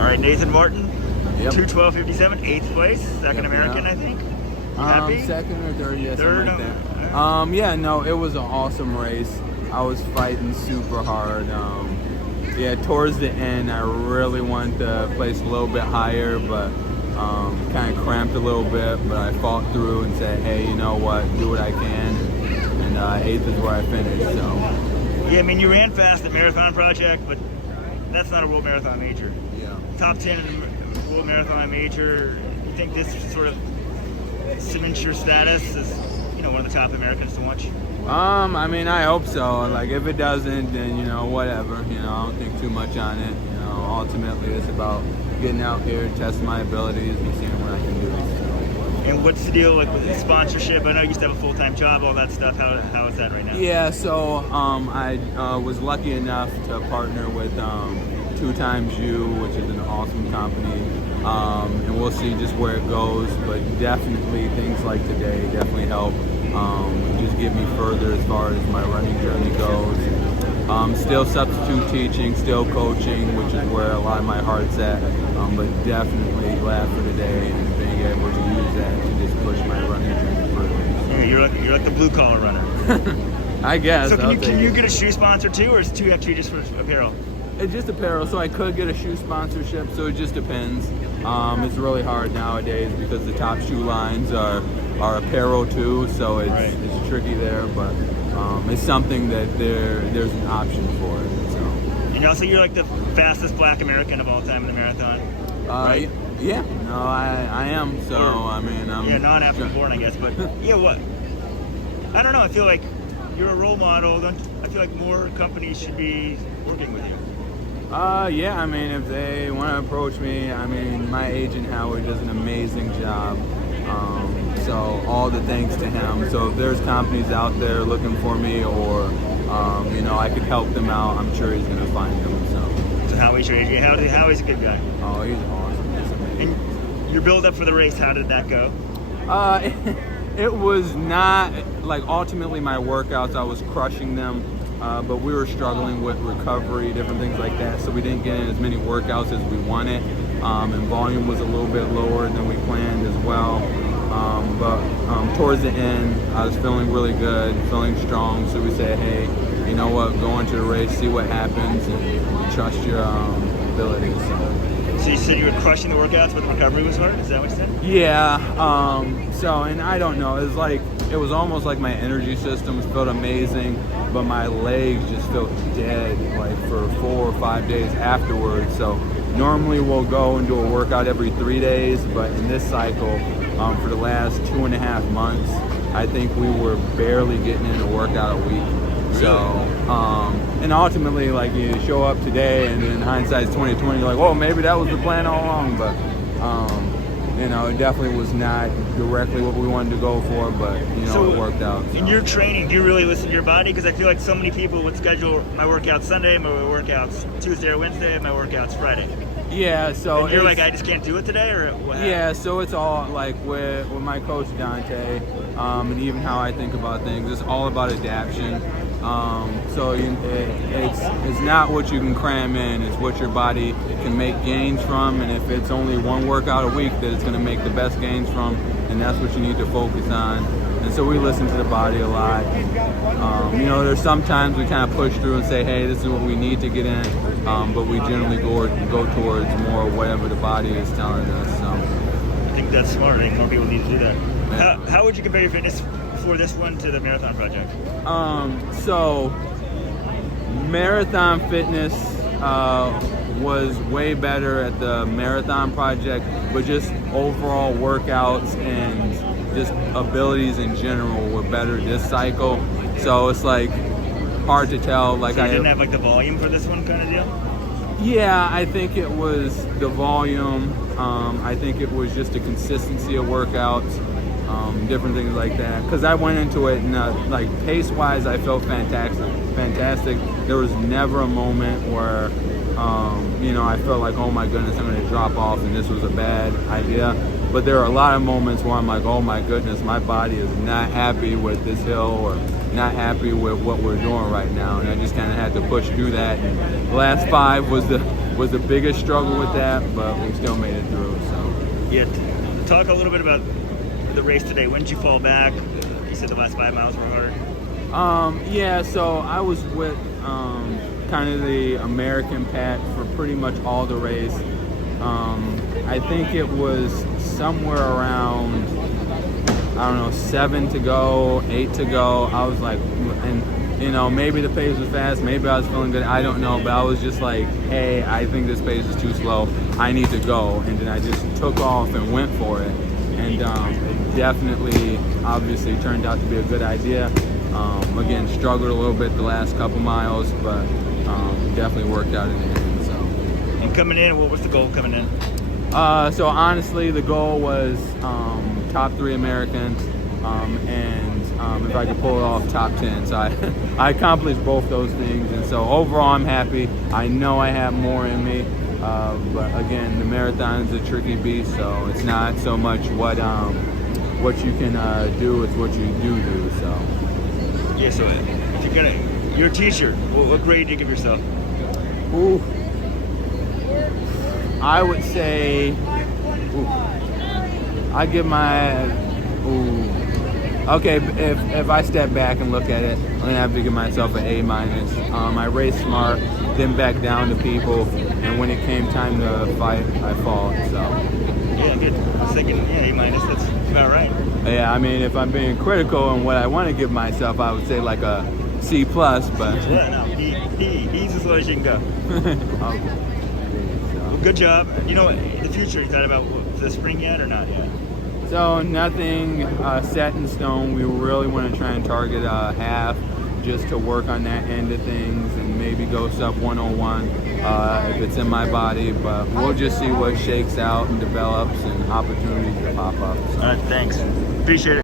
All right, Nathan Martin, Yep. 2:12:57, 8th place, second Yep, American, yeah. I think. You happy? Second or third, yeah, Third, something like that. alright. Yeah, no, it was an awesome race. I was fighting super hard. Yeah, towards the end, I really wanted to place a little bit higher, but kind of cramped a little bit. But I fought through and said, hey, you know what, do what I can. And 8th is where I finished. So Yeah, I mean, you ran fast at Marathon Project, but that's not a World Marathon Major. yeah. Top 10 in the World Marathon Major. You think this sort of cements your status as, one of the top Americans to watch? I mean, I hope so. Like, if it doesn't, then, whatever. I don't think too much on it. Ultimately, it's about getting out here, testing my abilities, and seeing what I can do. And what's the deal like with the sponsorship? I know you used to have a full-time job, all that stuff. How is that right now? Yeah, so I was lucky enough to partner with 2XU, which is an awesome company. And we'll see just where it goes, but definitely things like today definitely help just get me further as far as my running journey goes. Still substitute teaching, still coaching, which is where a lot of my heart's at, but definitely glad for today and being able to use that to just push my running journey further. Yeah, you're like the blue-collar runner. I guess. So can you get a shoe sponsor too, or is 2XU just for apparel? It's just apparel, so I could get a shoe sponsorship, so it just depends. It's really hard nowadays because the top shoe lines are apparel too, so it's tricky there, but it's something that there's an option for it. So. So you're like the fastest Black American of all time in the marathon, right? Yeah, no, I am. So I mean, non-African born, I guess, but yeah, what? I don't know. I feel like you're a role model. I feel like more companies should be working with you. Yeah, I mean, if they want to approach me, I mean, my agent Howard does an amazing job. So all the thanks to him. So if there's companies out there looking for me, or I could help them out, I'm sure he's going to find them. So Howie's your agent. Howie's a good guy. Oh, he's awesome. He's amazing. And your build up for the race, how did that go? It was not like ultimately my workouts. I was crushing them. But we were struggling with recovery, different things like that, so we didn't get in as many workouts as we wanted, and volume was a little bit lower than we planned as well. But towards the end, I was feeling really good, feeling strong, so we said, hey, you know what, go into the race, see what happens, and trust your abilities. So you said you were crushing the workouts, but the recovery was hard? Is that what you said? Yeah, and I don't know, it was almost like my energy systems felt amazing, but my legs just felt dead like for 4 or 5 days afterwards. So normally we'll go and do a workout every 3 days, but in this cycle, for the last 2.5 months, I think we were barely getting in a workout a week. So, and ultimately, like, you show up today, and in hindsight's 2020, you're like, well, maybe that was the plan all along, but it definitely was not directly what we wanted to go for, but it worked out. So. In your training, do you really listen to your body? Because I feel like so many people would schedule my workouts Sunday, my workouts Tuesday or Wednesday, my workouts Friday. Yeah, so and you're like, I just can't do it today, or what happened? Yeah, so it's all like with my coach Dante, and even how I think about things. It's all about adaptation. So it's not what you can cram in; it's what your body can make gains from. And if it's only one workout a week that it's going to make the best gains from, and that's what you need to focus on. And so we listen to the body a lot. There's sometimes we kind of push through and say, hey, this is what we need to get in, but we generally go towards more whatever the body is telling us. So. I think that's smart. I think more people need to do that. Yeah. How would you compare your fitness before this one to the Marathon Project? So Marathon fitness was way better at the Marathon Project, but just overall workouts and just abilities in general were better this cycle. So it's like hard to tell. Like, so you didn't have like the volume for this one kind of deal? Yeah, I think it was the volume. I think it was just the consistency of workouts, different things like that. Because I went into it and like pace-wise, I felt fantastic. There was never a moment where I felt like, oh my goodness, I'm going to drop off and this was a bad idea. But there are a lot of moments where I'm like, oh my goodness, my body is not happy with this hill or not happy with what we're doing right now. And I just kind of had to push through that. And the last 5 was the was the biggest struggle with that, but we still made it through. So Yeah. Talk a little bit about the race today. When did you fall back? You said the last 5 miles were hard. yeah, so I was with kind of the American pack for pretty much all the race. I think it was somewhere around, I don't know, 7 to go, 8 to go. I was like, and you know, maybe the pace was fast, maybe I was feeling good, I don't know, but I was just like, hey, I think this pace is too slow, I need to go. And then I just took off and went for it. And it definitely, obviously, turned out to be a good idea. Again, struggled a little bit the last couple miles, but definitely worked out in the end. So. And coming in, what was the goal coming in? So honestly, the goal was top 3 American, and if I could pull it off, top 10. So I accomplished both those things, and so overall, I'm happy. I know I have more in me, but again, the marathon is a tricky beast. So it's not so much what you can do; it's what you do. So Yeah, so if you're gonna, your T-shirt, what grade do you give yourself? ooh, I would say, I give my, okay, if I step back and look at it, I'm gonna have to give myself an A-. I raced smart, then back down to people, and when it came time to fight, I fought. So Yeah, good. I was thinking, yeah, A-. That's about right. yeah, I mean, if I'm being critical and what I want to give myself, I would say like a C+, but Yeah, no, he's as low as you can go. okay. Well, good job. You know, in the future, you thought about the spring yet or not yet? So nothing set in stone. We really want to try and target half, just to work on that end of things and maybe go sub 101 if it's in my body. But we'll just see what shakes out and develops and opportunities to pop up. So. All right, thanks. Appreciate it.